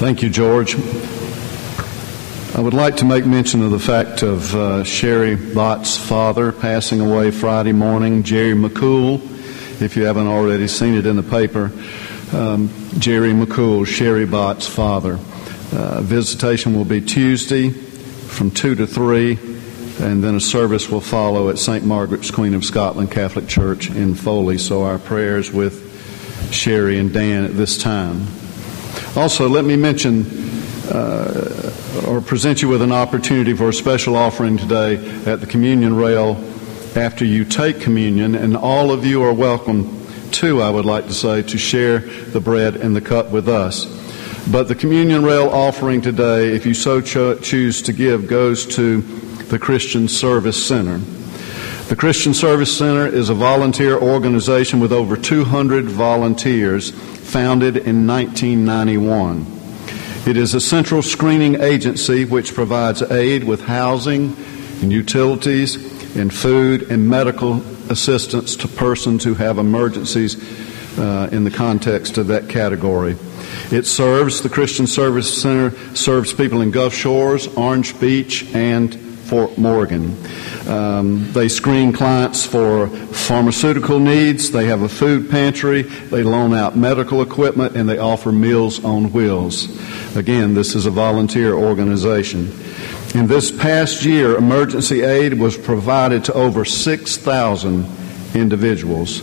Thank you, George. I would like to make mention of the fact of Sherry Bott's father passing away Friday morning, Jerry McCool. If you haven't already seen it in the paper, Jerry McCool, Sherry Bott's father. Visitation will be Tuesday from 2 to 3, and then a service will follow at St. Margaret's, Queen of Scotland Catholic Church in Foley. So our prayers with Sherry and Dan at this time. Also, let me mention or present you with an opportunity for a special offering today at the communion rail after you take communion, and all of you are welcome too, I would like to say, to share the bread and the cup with us. But the communion rail offering today, if you so choose to give, goes to the Christian Service Center. The Christian Service Center is a volunteer organization with over 200 volunteers, founded in 1991. It is a central screening agency which provides aid with housing and utilities and food and medical assistance to persons who have emergencies in the context of that category. The Christian Service Center serves people in Gulf Shores, Orange Beach, and Fort Morgan. They screen clients for pharmaceutical needs. They have a food pantry. They loan out medical equipment, and they offer Meals on Wheels. Again, this is a volunteer organization. In this past year, emergency aid was provided to over 6,000 individuals,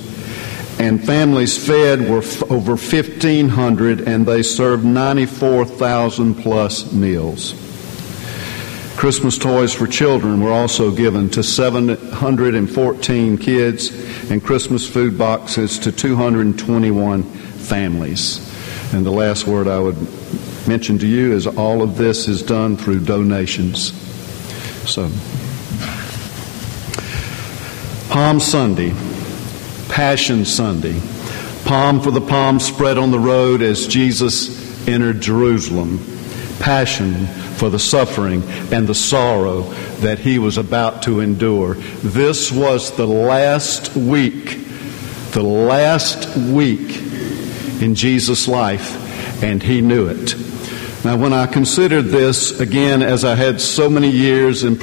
and families fed were over 1,500, and they served 94,000 plus meals. Christmas toys for children were also given to 714 kids, and Christmas food boxes to 221 families. And the last word I would mention to you is all of this is done through donations. So, Palm Sunday, Passion Sunday, palm for the palm spread on the road as Jesus entered Jerusalem. Passion for the suffering and the sorrow that he was about to endure. This was the last week in Jesus' life, and he knew it. Now, when I considered this, again, as I had so many years and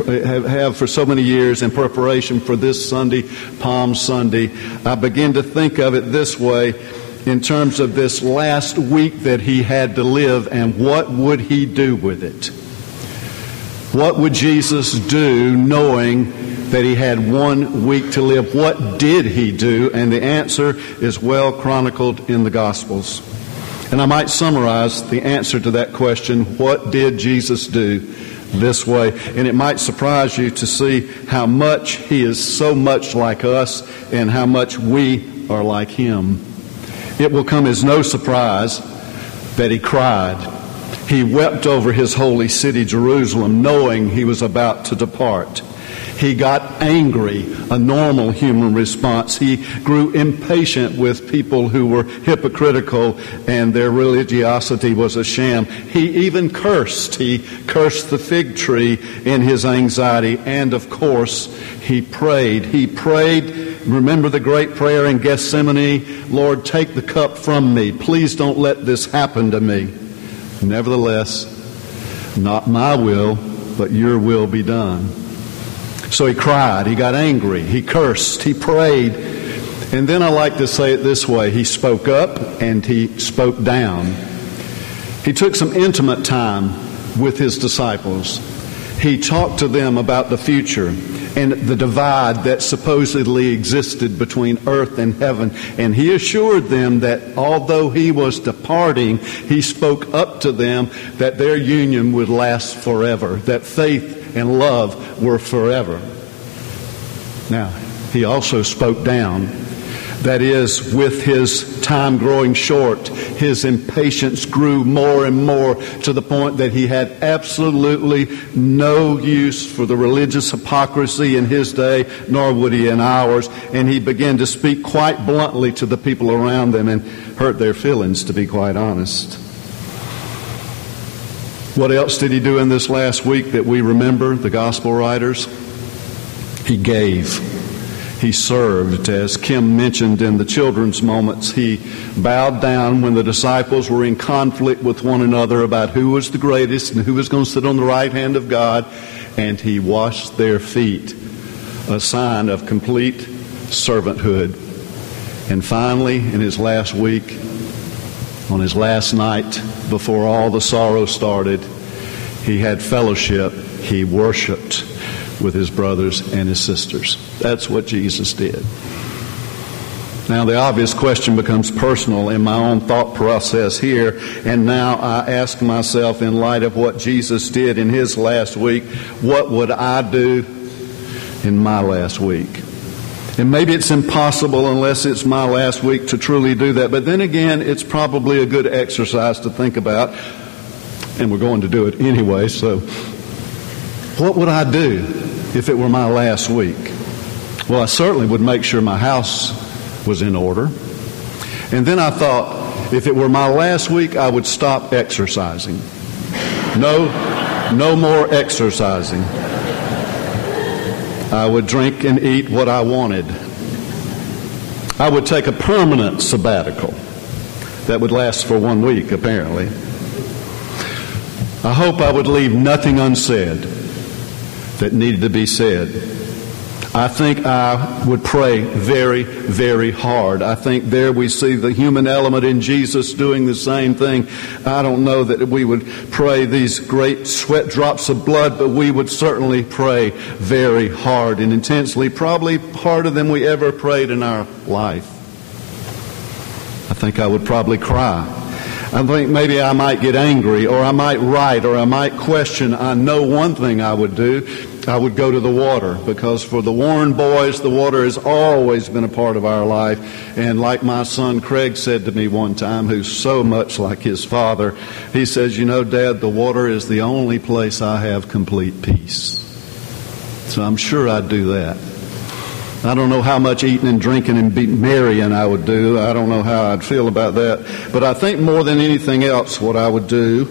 have for so many years in preparation for this Sunday, Palm Sunday, I began to think of it this way in terms of this last week that he had to live, and what would he do with it? What would Jesus do knowing that he had 1 week to live? What did he do? And the answer is well chronicled in the Gospels. And I might summarize the answer to that question, what did Jesus do, this way. And it might surprise you to see how much he is so much like us and how much we are like him. It will come as no surprise that he cried. He wept over his holy city, Jerusalem, knowing he was about to depart. He got angry, a normal human response. He grew impatient with people who were hypocritical and their religiosity was a sham. He even cursed. He cursed the fig tree in his anxiety. And, of course, he prayed. He prayed, remember the great prayer in Gethsemane, Lord, take the cup from me. Please don't let this happen to me. Nevertheless, not my will, but your will be done. So he cried, he got angry, he cursed, he prayed. And then I like to say it this way, he spoke up and he spoke down. He took some intimate time with his disciples. He talked to them about the future and the divide that supposedly existed between earth and heaven. And he assured them that although he was departing, he spoke up to them that their union would last forever, that faith and love were forever. Now, he also spoke down. That is, with his time growing short, his impatience grew more and more to the point that he had absolutely no use for the religious hypocrisy in his day, nor would he in ours. And he began to speak quite bluntly to the people around them and hurt their feelings, to be quite honest. What else did he do in this last week that we remember, the gospel writers? He gave. he served. As Kim mentioned in the children's moments, he bowed down when the disciples were in conflict with one another about who was the greatest and who was going to sit on the right hand of God, and he washed their feet, a sign of complete servanthood. And finally, in his last week, on his last night before all the sorrow started, he had fellowship. He worshiped with his brothers and his sisters. That's what Jesus did. Now, the obvious question becomes personal in my own thought process here, and now I ask myself, in light of what Jesus did in his last week, what would I do in my last week? And maybe it's impossible unless it's my last week to truly do that, but then again, it's probably a good exercise to think about, and we're going to do it anyway, so what would I do if it were my last week? Well, I certainly would make sure my house was in order. And then I thought, if it were my last week, I would stop exercising. No more exercising. I would drink and eat what I wanted. I would take a permanent sabbatical that would last for 1 week, apparently. I hope I would leave nothing unsaid that needed to be said. I think I would pray very, very hard. I think there we see the human element in Jesus doing the same thing. I don't know that we would pray these great sweat drops of blood, but we would certainly pray very hard and intensely, probably harder than we ever prayed in our life. I think I would probably cry. I think maybe I might get angry, or I might write, or I might question. I know one thing I would do. I would go to the water, because for the Warren boys, the water has always been a part of our life. And like my son Craig said to me one time, who's so much like his father, he says, "You know, Dad, the water is the only place I have complete peace." So I'm sure I'd do that. I don't know how much eating and drinking and marrying I would do. I don't know how I'd feel about that. But I think more than anything else, what I would do,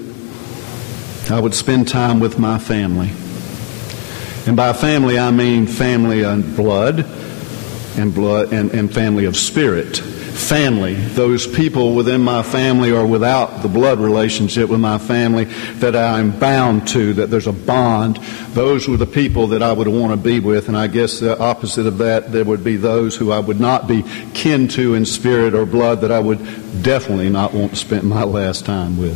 I would spend time with my family. And by family, I mean family of blood and family of spirit. Family, those people within my family or without the blood relationship with my family that I'm bound to, that there's a bond. Those were the people that I would want to be with. And I guess the opposite of that, there would be those who I would not be kin to in spirit or blood, that I would definitely not want to spend my last times with.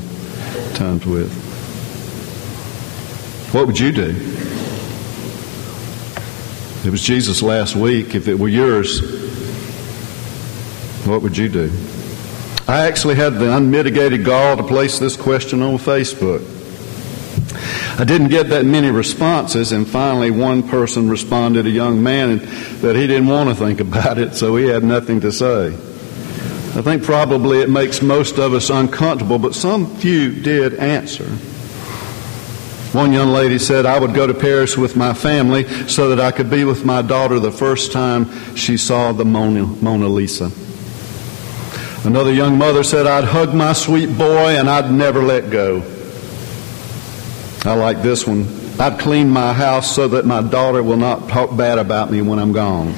What would you do? It was Jesus' last week. If it were yours, what would you do? I actually had the unmitigated gall to place this question on Facebook. I didn't get that many responses, and finally one person responded, a young man, that he didn't want to think about it, so he had nothing to say. I think probably it makes most of us uncomfortable, but some few did answer. One young lady said, "I would go to Paris with my family so that I could be with my daughter the first time she saw the Mona Lisa." Another young mother said, "I'd hug my sweet boy and I'd never let go." I like this one. "I'd clean my house so that my daughter will not talk bad about me when I'm gone."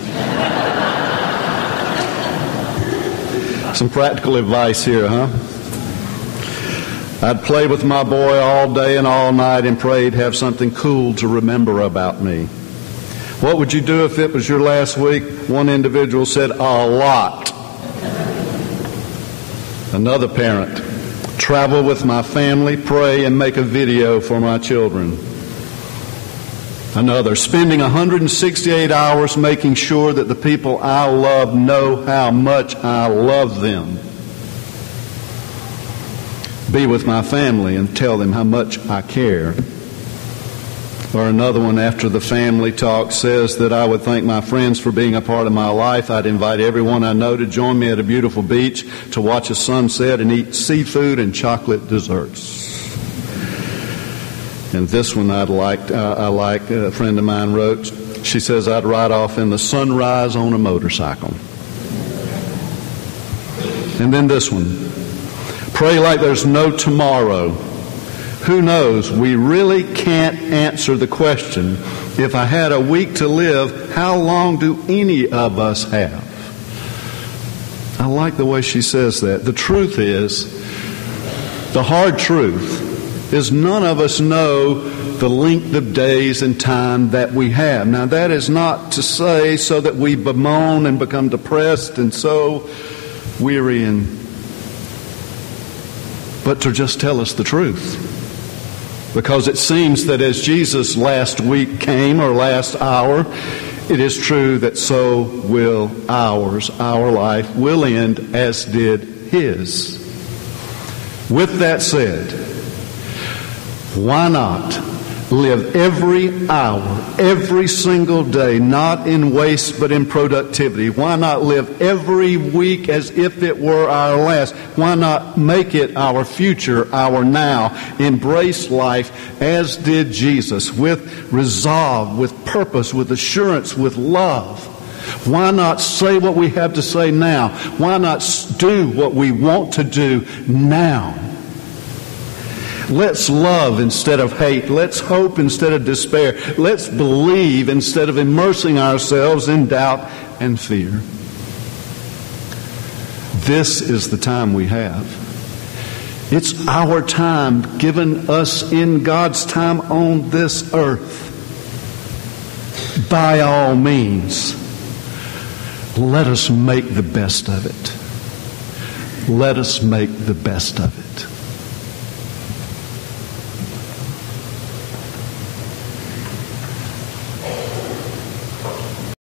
Some practical advice here, huh? "I'd play with my boy all day and all night and pray he'd have something cool to remember about me." What would you do if it was your last week? One individual said, "A lot." Another parent, "Travel with my family, pray, and make a video for my children." Another, "Spending 168 hours making sure that the people I love know how much I love them. Be with my family and tell them how much I care." Or another one, after the family talk, says that "I would thank my friends for being a part of my life. I'd invite everyone I know to join me at a beautiful beach to watch a sunset and eat seafood and chocolate desserts." And this one I like, a friend of mine wrote, she says, "I'd ride off in the sunrise on a motorcycle." And then this one, "Pray like there's no tomorrow." Who knows? We really can't answer the question If I had a week to live, how long do any of us have? I like the way she says that. The truth is, the hard truth is none of us know the length of days and time that we have. Now, that is not to say so that we bemoan and become depressed and so weary, but to just tell us the truth. Because it seems that as Jesus' last week came, or last hour, it is true that so will ours. Our life will end as did his. With that said, why not live every hour, every single day, not in waste but in productivity? Why not live every week as if it were our last? Why not make it our future, our now? Embrace life as did Jesus, with resolve, with purpose, with assurance, with love. Why not say what we have to say now? Why not do what we want to do now? Let's love instead of hate. Let's hope instead of despair. Let's believe instead of immersing ourselves in doubt and fear. This is the time we have. It's our time given us in God's time on this earth. By all means, let us make the best of it. Let us make the best of it.